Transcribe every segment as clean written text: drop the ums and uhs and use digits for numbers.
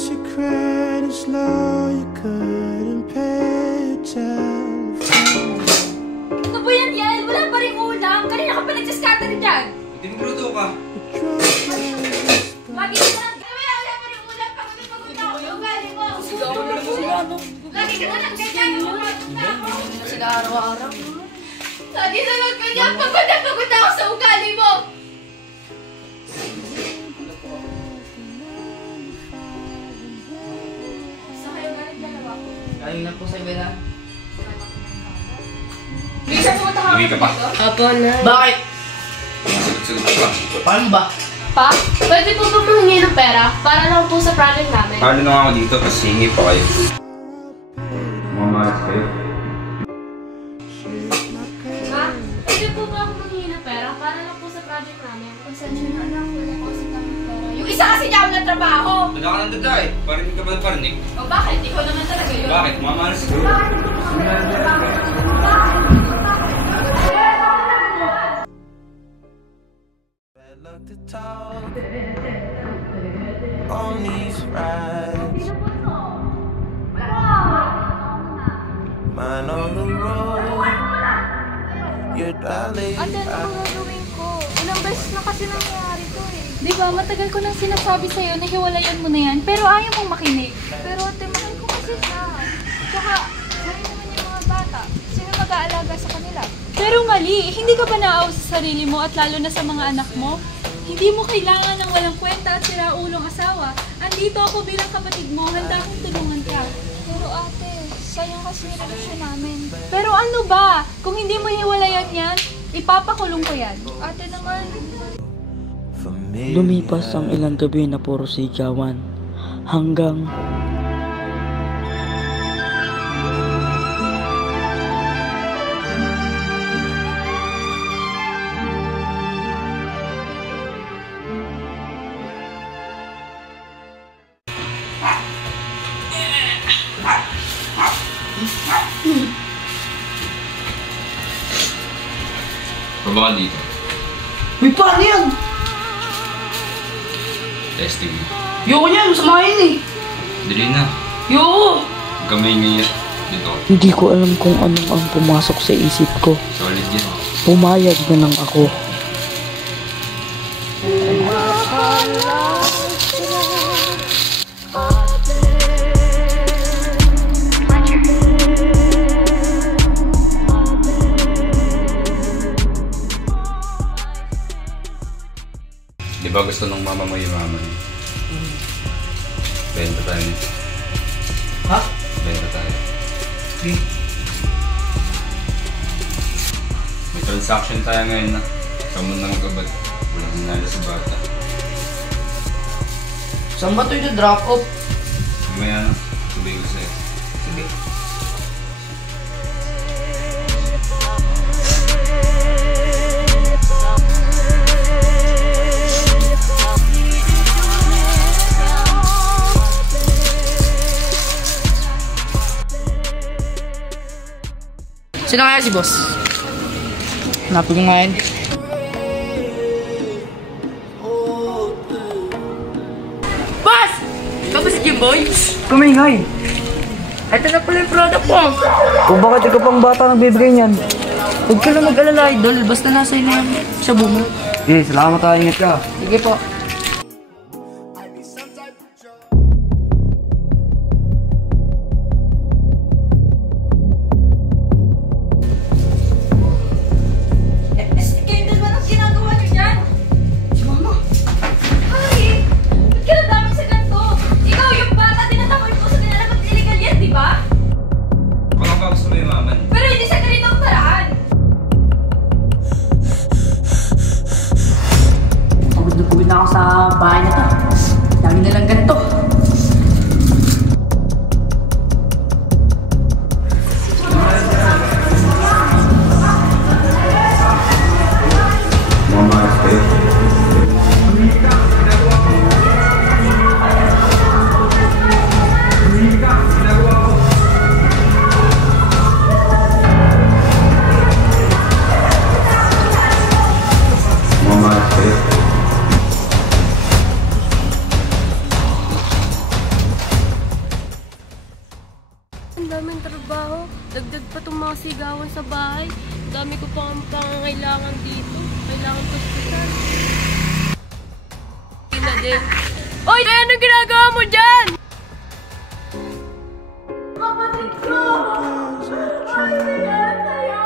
Once your credit's low, you couldn't pay your telephone. Ano ba yan, Yael? Wala pa rin ulam. Kanina ka pa nagsascatter dyan. Hindi magluto ka. Lagi ka lang. Wala pa rin ulam. Pagod na ako. Ugali mo. Sigaw mo na sila. Lagi ka lang ganyan. Sila araw-araw. Lagi na lang ganyan. Pagod na ako sa ugali mo. Saan kayo galing dalawa? Galing na po sa iba na. Bisa pumunta ka Uwi ka pa. Apo na. Bakit? Sagot-sagot ka pa. Paano ba? Pa, pwede po ba mahingi ng pera para lang po sa project namin? Paano na ako dito, tapos hingi pa kayo. Mamalas kayo. Ha? Pwede po ba ako mahingi ng pera para lang po sa project namin? Pasensya na lang. Wala ko kasi kami pera. Yung isa kasi niya ng trabaho. Wala ka nang dada eh. Parinig ka ba ng parinig? O bakit? Ikaw naman talaga yun. Bakit? Mamalas kayo. Look to talk on these rides. Mine on the road. Your darling. Ate, ano bang gagawin ko? Ilang beses na kasi nangyayari to eh. Di ba, matagal ko nang sinasabi sa'yo na hiwalayan mo na yan, pero ayaw mong makinig. Pero ate, mahal ko kasi siya. Tsaka, mahal naman yung mga bata. Sino mag-aalaga sa kanila? Pero mali, hindi ka ba naawa sa sarili mo at lalo na sa mga anak mo? Hindi mo kailangan ng walang kwenta at siraulong asawa. Andito ako bilang kapatid mo, handa akong tulungan ka. Pero ate, sayang kasi yung relasyon namin. Pero ano ba? Kung hindi mo hiwalayan yan, ipapakulong ko yan. Ate naman. Lumipas ang ilang gabi na puro sigawan hanggang Pababa dito. Uy, paano yan? Testing. Yoko niyan, masamahin eh. Dali na. Yoko! Gamay ngayon. Dito. hindi ko alam kung anong ang pumasok sa isip ko. Solid yan. Pumayag na lang ako. Di ba gusto nung mama mo yumaman? Benta tayo nito. Ha? Benta tayo. Okay. May transaction tayo ngayon na. Kamu na magkabad. Walang hinala sa bata. Saan ba ito yung drop off? Mamaya na. Sabi ko sa'yo. Sige. Sino kaya si boss? Hanapin ko nga yan. Boss! Ikaw ba si Jimboy? Kumingay! Ito na pala yung product mo. Kung bakit ikaw pang bata nagbibigay niyan? Huwag ka lang mag-alala, idol. Basta nasa iyo na yan sa bumo. Salamat ha, ingat ka. Sige po. Kayo dalawa nang ginagawa niyo dyan? Si Mama. Ay! Ba't ka nadamay sa ganito? Ikaw yung bata, tinatakoy ko sa kanila ba't illegal yan, di ba? Baka ba gusto mo yumaman? Pero hindi sa ganitong paraan. Pagod na pagod na ako nag-aawa sa bahay. Dami ko pang pangangailangan dito. Kailangan ko hospital. Ina din. Oy! Ano ginagawa mo dyan? Kapatid ko! Ano nangyari sa'yo?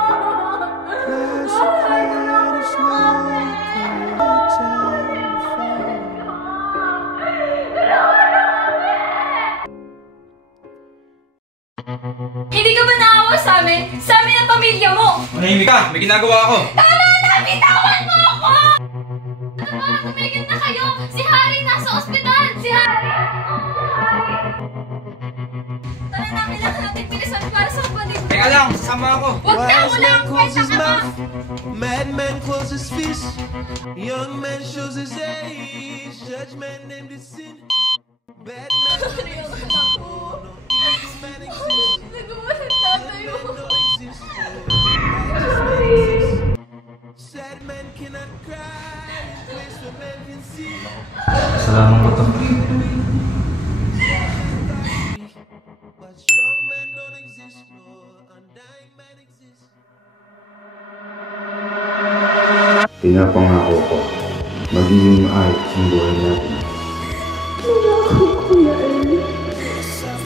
Hindi ka ba naawa sa amin? Sa amin ang pamilya mo! Manahimik ka! May ginagawa ako! Tama na! Bitawan mo ako! Ano ba? Tumigil na kayo! Si Harry nasa ospital! Si Harry! Harry! Tara na, kailangan natin bilisan para sa kapatid mo! Teka lang! Sasama ako! Huwag na! Wala akong kwenta ka ba? Madman closes his fist. Young man shows his age. Judgment named his sin. Bad man don't exist. No honest man exists. Nagawalan tayo! Don't exist. Righteous man exists. Sad man cannot cry. In place where man can see. Salamat mo to. But strong men don't exist. No undying man exists. Pinapangako ko, magiging maayos ang buhay natin. Kuya El,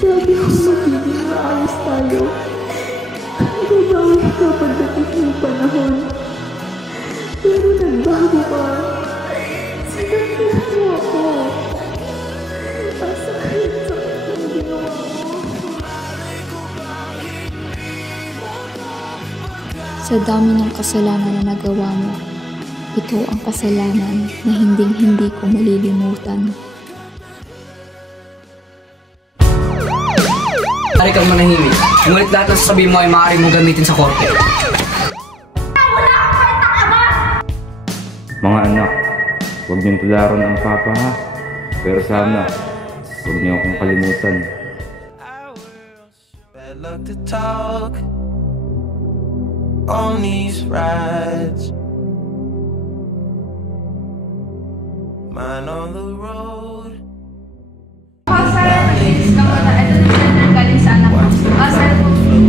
sabi ko magiging maayos tayo. Babawi ka pagdating ng panahon. Pero nagbago ka. Sinakit mo ako. Ang sakit ng ginawa mo. Sa dami ng kasalanan na nagawa mo, ito ang kasalanan na hinding-hindi ko malilimutan. Pare kang manahimik. Ngunit lahat ng sasabihin mo ay maaari mong gamitin sa korte. Mga anak, huwag niyong tularan ang papa ha. Pero sana, huwag niyo akong kalimutan. Bad luck to talk on these rides. Mine on the road. Sir, please ka muna. Ito na sir, nanggaling sa anak ko. Sir,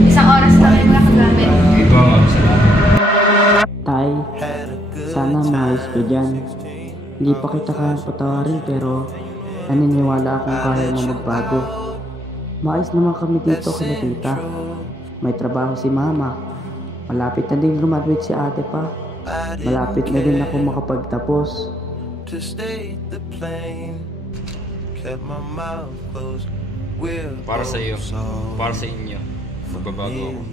isang oras na kayo wala kagamit. Ito ang salamat. Tay, sana maayos ka dyan. Hindi pa kita kayang patawarin pero naniniwala akong kaya mo magbago. Maayos naman kami dito kila tita. May trabaho si mama. Malapit na din graduate si ate pa. Malapit na din ako makapagtapos. To stay the plane, kept my mouth closed. We're Para sa iyo. both so Para sa inyo. Magbabago ako.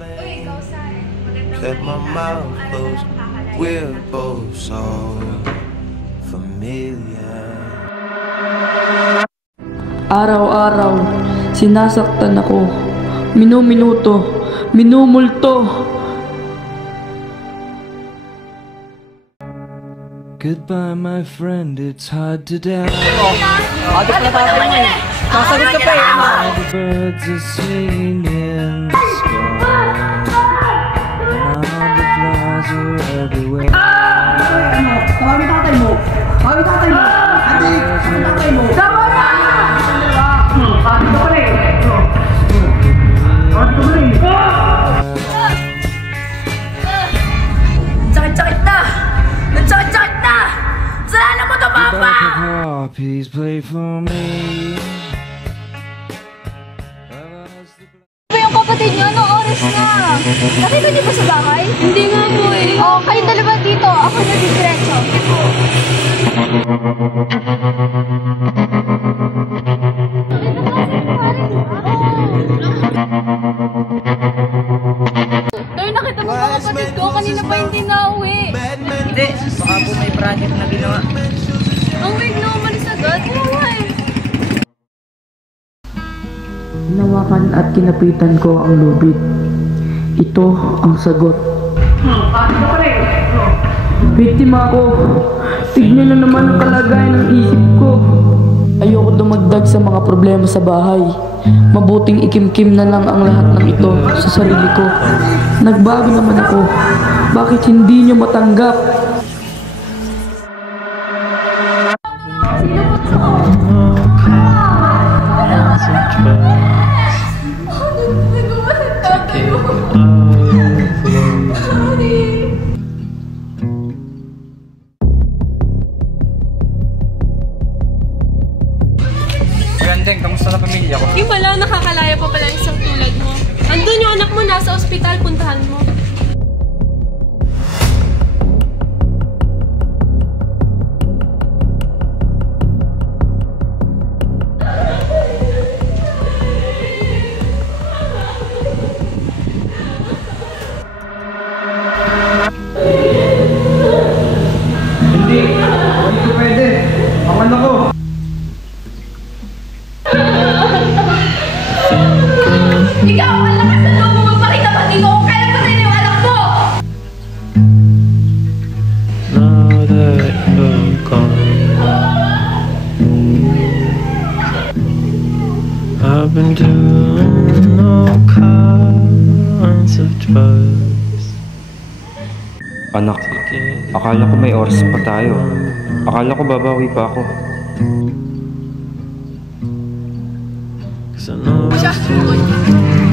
Uy, ikaw sir. Magandang kept my mouth closed. We're both so familiar. Araw-araw, sinasaktan ako. Minuminuto, minumulto. Goodbye, my friend. It's hard to die. Agad na tayo mo eh. Sasagot ka pa eh. The birds are singing in the sky, and all the flowers are everywhere. Tawagin tatay mo. Tawagin tatay mo. Ate, tatay mo. Tama na! Ate ko pala eh. Ate ko pala eh. Sakit-sakit na! Nagsakit-sakit na! Sana mo to, Papa! Please play for me. Ano yung kapatid niyo? Anong oras na? Nakita niyo ba sa bahay? Hindi nga po eh. Oh, kayong dalawa dito. Ako na diretso. Tayo, nakita mo ba kapatid ko? Kanina pa hindi nauwi. Hindi, baka po may project na ginawa. Ang wig na umalis agad. Oo eh. Hinawakan at kinapitan ko ang lubid. Ito ang sagot. Biktima ako. Tignan na naman ang kalagayan ng isip ko. Ayoko dumagdag sa mga problema sa bahay. Mabuting ikimkim na lang ang lahat ng ito sa sarili ko. Nagbago naman ako. Bakit hindi nyo matanggap? Take care. Deng, kamusta na pamilya ko? Yung pala, nakakalaya pa pala isang tulad mo. Andun yung anak mo, nasa ospital, puntahan mo. Hindi ko pwede. Ang anak ko. Ikaw, ang lakas na loob mo magpakita pag ikaw kung kailan pa tayo yung anak mo! Now that you're gone, I've been doing all kinds of drugs. Anak, akala ko may oras pa tayo. Akala ko babawi pa ako. 'Cause I know it's too